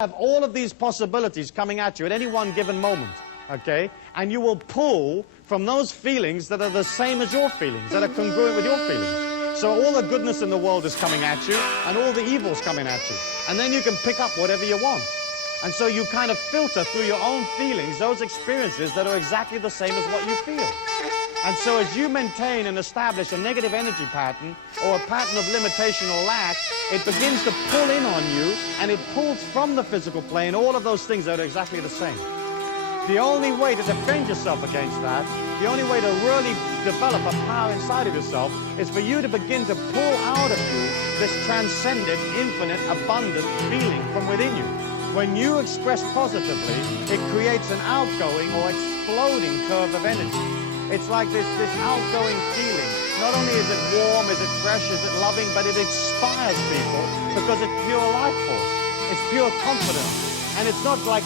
have all of these possibilities coming at you at any one given moment, okay? And you will pull from those feelings that are the same as your feelings, that are congruent with your feelings. So all the goodness in the world is coming at you, and all the evil's coming at you. And then you can pick up whatever you want. And so you kind of filter through your own feelings those experiences that are exactly the same as what you feel. And so as you maintain and establish a negative energy pattern or a pattern of limitation or lack, it begins to pull in on you, and it pulls from the physical plane all of those things that are exactly the same. The only way to defend yourself against that, the only way to really develop a power inside of yourself is for you to begin to pull out of you this transcendent, infinite, abundant feeling from within you. When you express positively, it creates an outgoing or exploding curve of energy. It's like this outgoing feeling. Not only is it warm, is it fresh, is it loving, but it inspires people because it's pure life force. It's pure confidence. And it's not like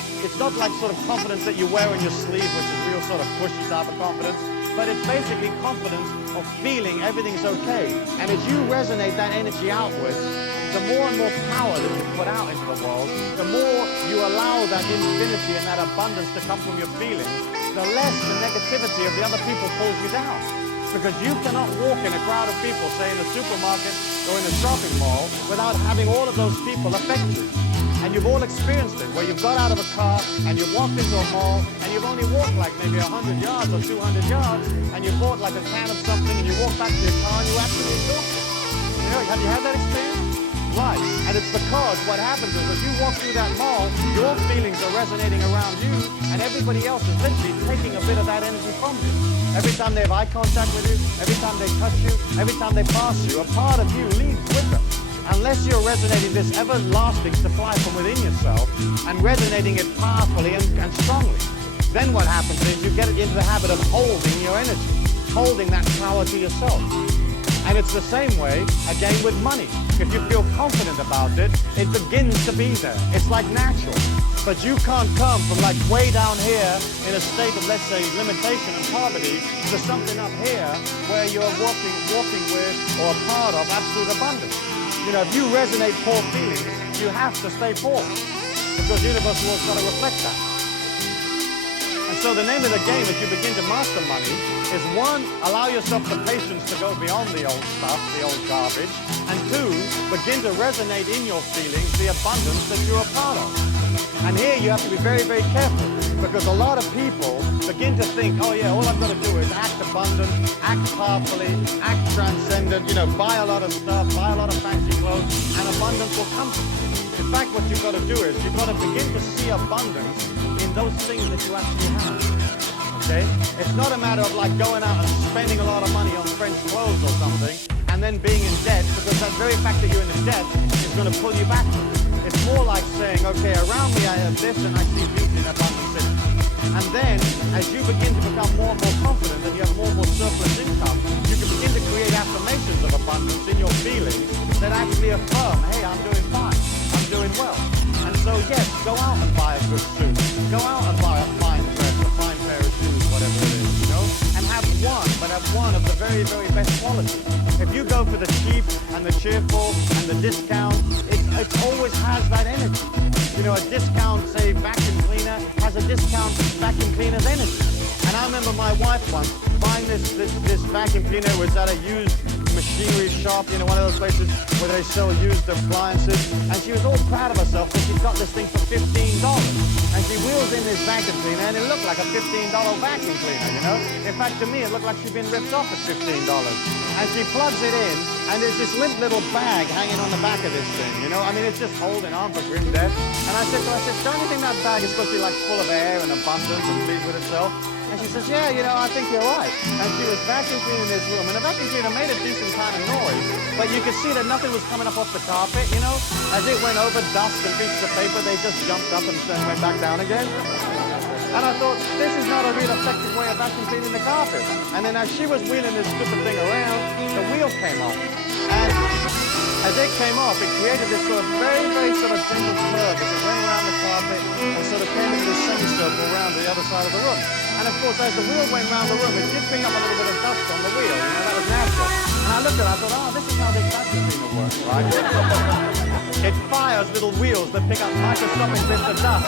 sort of confidence that you wear on your sleeve, which is real sort of pushy type of confidence, but it's basically confidence of feeling everything's okay. And as you resonate that energy outwards, the more and more power that you put out into the world, the more you allow that infinity and that abundance to come from your feelings, the less the negativity of the other people pulls you down. Because you cannot walk in a crowd of people, say in a supermarket or in a shopping mall, without having all of those people affect you. And you've all experienced it, where you've got out of a car and you've walked into a mall and you've only walked like maybe 100 yards or 200 yards and you bought like a can of something and you walk back to your car and you're absolutely exhausted. You know, have you had that experience? Right. And it's because what happens is as you walk through that mall, your feelings are resonating around you and everybody else is literally taking a bit of that energy from you. Every time they have eye contact with you, every time they touch you, every time they pass you, a part of you leaves with them. Unless you're resonating this everlasting supply from within yourself and resonating it powerfully and strongly, then what happens is you get into the habit of holding your energy, holding that power to yourself. And it's the same way, again, with money. If you feel confident about it, it begins to be there. It's like natural. But you can't come from like way down here in a state of, let's say, limitation and poverty to something up here where you're walking with or a part of absolute abundance. You know, if you resonate poor feelings, you have to stay poor because the universe will got to reflect that. And so the name of the game as you begin to master money is one, allow yourself the patience to go beyond the old stuff, the old garbage, and two, begin to resonate in your feelings the abundance that you're a part of. And here you have to be very, very careful because a lot of people begin to think, oh yeah, all I've got to do is act abundant, act powerfully, act transcendent, you know, buy a lot of stuff, buy a lot of fancy clothes, and abundance will come to you. In fact, what you've got to do is you've got to begin to see abundance in those things that you actually have. Okay? It's not a matter of like going out and spending a lot of money on French clothes or something and then being in debt because that very fact that you're in debt is going to pull you backwards. It's more like saying, okay, around me I have this and I see beauty and abundance in it. And then, as you begin to become more and more confident and you have more and more surplus income, you can begin to create affirmations of abundance in your feelings that actually affirm, hey, I'm doing fine, I'm doing well. And so, yes, go out and buy a good suit. Go out and buy a fine dress, a fine pair of shoes, whatever it is, you know? And have one, but have one of the very, very best quality. If you go for the cheap and the cheerful and the discount, it always has that energy. You know, a discount, say, vacuum cleaner has a discount vacuum cleaner's energy. And I remember my wife once buying this vacuum cleaner. It was at a used machinery shop, you know, one of those places where they sell used appliances. And she was all proud of herself because she's got this thing for $15. And she wheels in this vacuum cleaner and it looked like a $15 vacuum cleaner, you know. In fact, to me, it looked like she'd been ripped off at $15. And she plugs it in and there's this limp little bag hanging on the back of this thing, you know. I mean, it's just holding on for grim death. And I said to her, don't you think that bag is supposed to be like full of air and abundance and pleased with itself? And she says, yeah, you know, I think you're right. And she was vacuum cleaning this room. And the vacuum cleaner made a decent kind of noise, but you could see that nothing was coming up off the carpet, you know. As it went over dust and pieces of paper, they just jumped up and then went back down again. And I thought, this is not a real effective way of vacuum cleaning the carpet. And then as she was wheeling this stupid thing around, the wheel came off. And as it came off, it created this sort of very, very sort of gentle curve as it went around the carpet and sort of came into this semicircle around the other side of the room. And of course, as the wheel went round the room, it did bring up a little bit of dust on the wheel. You know, that was natural. And I looked at it, I thought, oh, this is how this vacuum cleaner works, right? It fires little wheels that pick up microscopic bits of dust.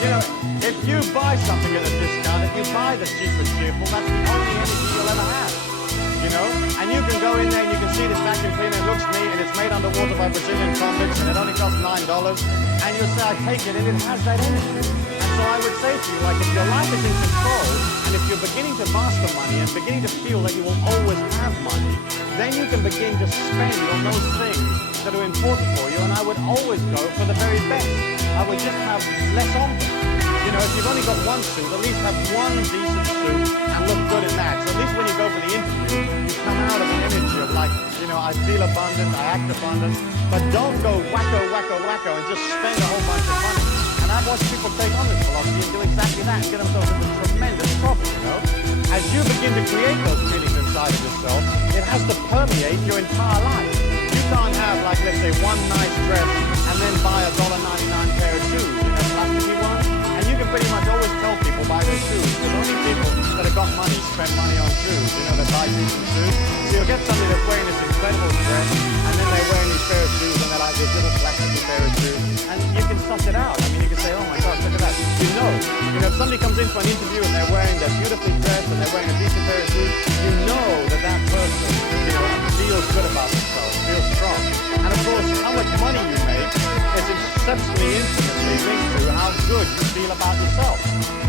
You know, if you buy something at a discount, if you buy the cheap and cheerful, that's the only energy you'll ever have. You know, and you can go in there and you can see this vacuum cleaner, it looks neat, and it's made underwater by Brazilian convicts, and it only costs $9, and you'll say, I take it, and it has that energy. And so I would say to you, like, if your life is in control, and if you're beginning to master money, and beginning to feel that you will always have money, then you can begin to spend on those things that are important for you, and I would always go for the very best. I would just have less on them. You know, if you've only got one suit, at least have one decent suit and look good in that. So at least when you go for the interview, you come out of an energy of like, you know, I feel abundant, I act abundant, but don't go wacko, wacko, wacko and just spend a whole bunch of money. And I've watched people take on this philosophy and do exactly that and get themselves into tremendous trouble, you know. As you begin to create those feelings inside of yourself, it has to permeate your entire life. You can't have, like, let's say, one nice dress and then buy a $1.99 pair of shoes, you know, plasticky ones. You can pretty much always tell people buy their shoes, because only people that have got money spend money on shoes, you know, that buy decent shoes. So you'll get somebody that's wearing this incredible dress, and then they're wearing these pair of shoes, and they're like this little plasticky pair of shoes, and you can suss it out. I mean, you can say, oh my gosh, look at that. You know, if somebody comes in for an interview and they're wearing, they're beautifully dressed, and they're wearing a decent pair of shoes, you know that that person, you know, feels good about themselves, feels strong. And of course, how much money you make is exceptionally intimately linked to how good you feel about yourself.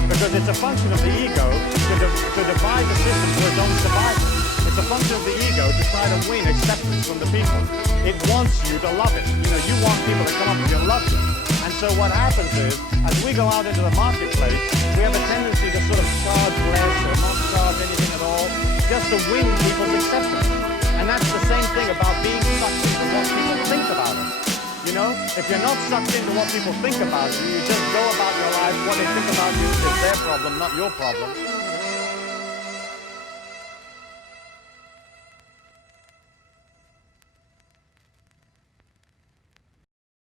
Because it's a function of the ego to divide the system for its own survival. It's a function of the ego to try to win acceptance from the people. It wants you to love it. You know, you want people to come up to you and love you. And so what happens is, as we go out into the marketplace, we have a tendency to sort of charge less or not charge anything at all, just to win people's acceptance. And that's the same thing about being sucked into what people think about us. You know, if you're not sucked into what people think about you, you just go about your life, what they think about you is their problem, not your problem.